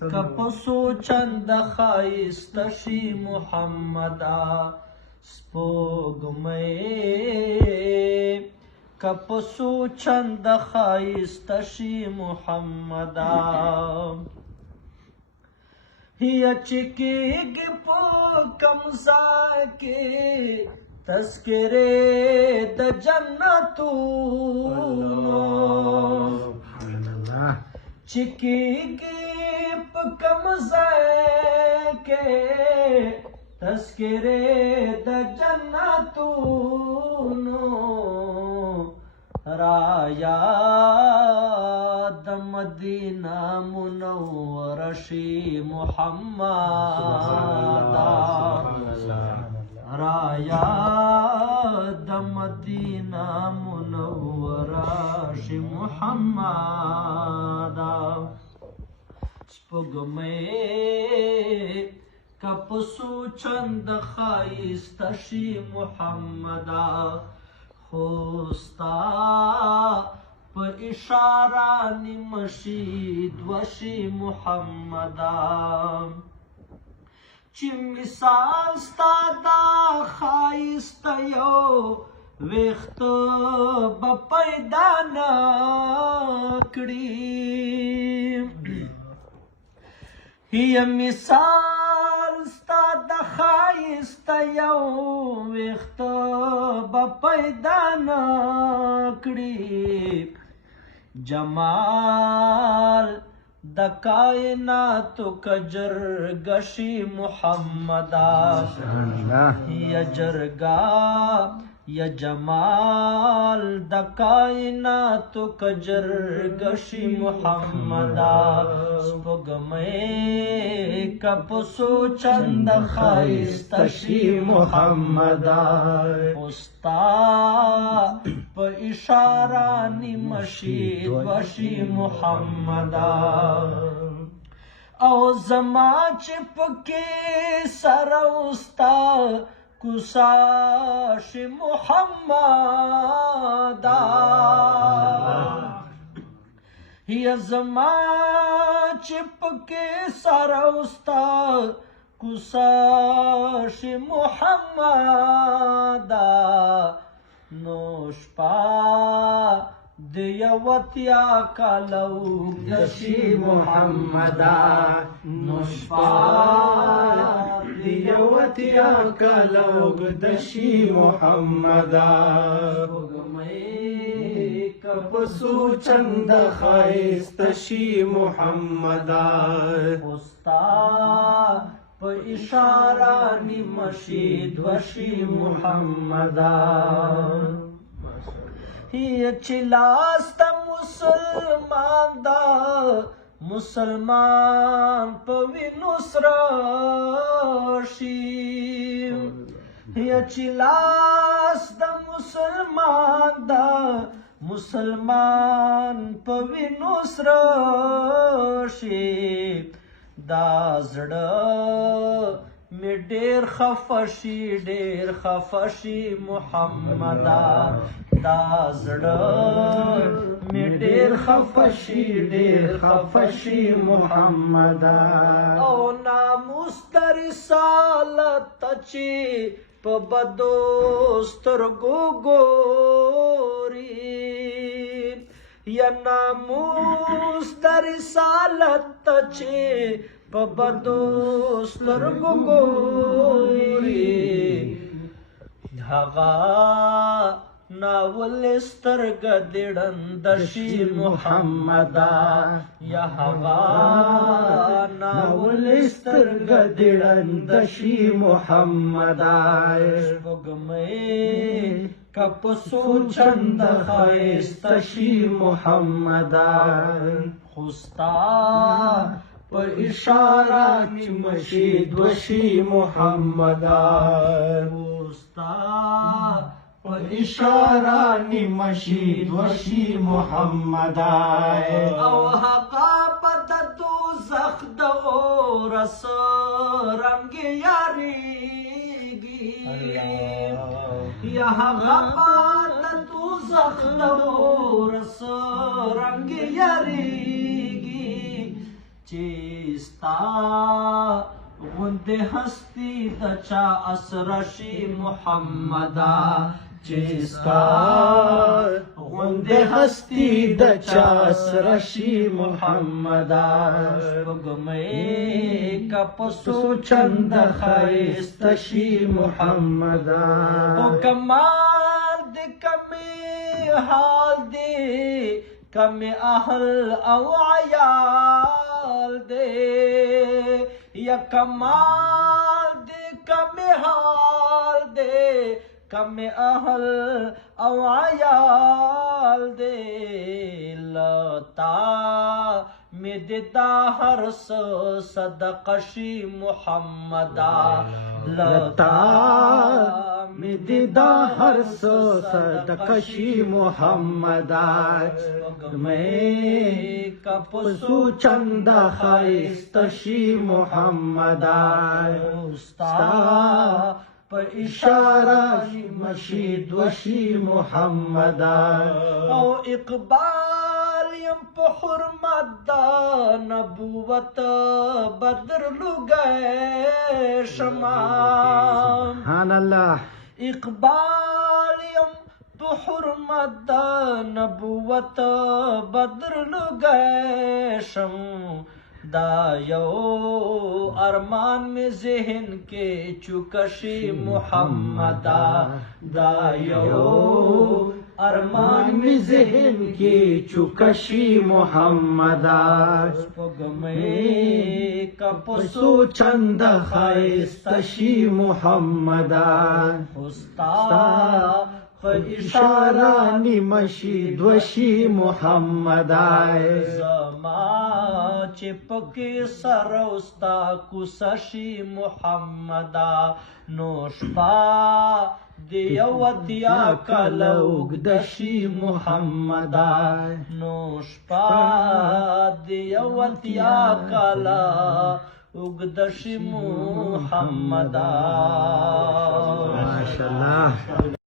کپسو چند خایست شي محمدا سپوږمۍ کپسو چند خایست شي محمدا یا چکیږي په کوم ځای کې تذکرې د جنتونو چکیږي په کوم ځای کې تذکرې د جنتونو رایا د مدینه منوره شي محمدا رایا د مدینه منوره شي محمدا سپوږمۍ کپسو چند خایست شي محمدا خوستا په اشاره نیمه شي دوه شي محمدا چې مثال ستا دا ښایسته یو ویښته به پیدا نه کړي یا مثال ستا د ښایسته یو ویښته به پیدا نه کړي جمال د کائناتو کجرګه شي محمدا یا جرګه یا جمال د کائناتو کجرګه شي محمدا سپوږمۍ کپسو چند ښایسته شي محمدا استا په اشاره نیمه شي دوه شي محمدا او زما چې پکې سره استا کوسا شي محمدا یا زما چې پکې سره استا کوسا شي محمدا نو شپه د یوتیا کالو د شي محمدا نو شپه د یوتیا کالو د شي محمدا سپوږمۍ کپسو چند ښایسته شي محمدا استا په اشاره نیمه شي دوه شي محمدا چې لاس د مسلمان دا مسلمان په وینو سره شي چې لاس د مسلمان دا مسلمان په وینو سره شي دا زړه می ډیر خفه شي محمدا دا زړه می ډیر خفه شي محمدا او ناموس د رسالت چې په بدو سترګو ګوري یا ناموس د رسالت چې په بدو سترګو ګوري هغه ناول سترګه دې ړنده شي محمدا یا هغه ناول سترګه دې ړنده شي محمدا سپوږمۍ کپسو چند ښایسته شي محمدا خوستا په اشاره نیمه شي دوه شي محمدا خوستا په اشاره نیمه شي دوه شي محمدا او هغه په د دوزخ د اور رنګ یاریږي یا هغه په د دوزخ د اور رنګ یاریږي چې ستا غوندې هستی د چا اسرشي محمدا چې ستا غوندې هستی د چا اسرشي محمدا سپوږمۍ که په څو چنده ښایسته شي محمدا او کمال دې کمې حال دې کمې اهل او عیال دې یا کمال دې کمې حال دې کمې اهل او عیال دې لتا مې دې دا هر څه صدقه شي محمدا لتا مې دې دا هر څه صدقه شي محمدا مې که په څو چنده ښایسته شي محمدا ستا په اشاره مشید وشي محمدا او اقبال یم په حرمت دا نبوت بدر لوګی شما سبحان الله اقبال یم په حرمت دا نبوت بدر لوګی شم دا یو ارمان میں ذہن کے چکشی محمدا دا یو ارمان میں ذہن کے چکشی محمدا سپوږمۍ که په څو چنده ښایسته شي محمدا ستا په اشاره نیمه شي دوه شي محمدا زما چې پکې سره ستا کوڅه شي محمدا نو شپه د یو اتیا کاله اوږده شي محمدا نو شپه د یو اتیا کاله اوږده شي محمدا ماشاءالله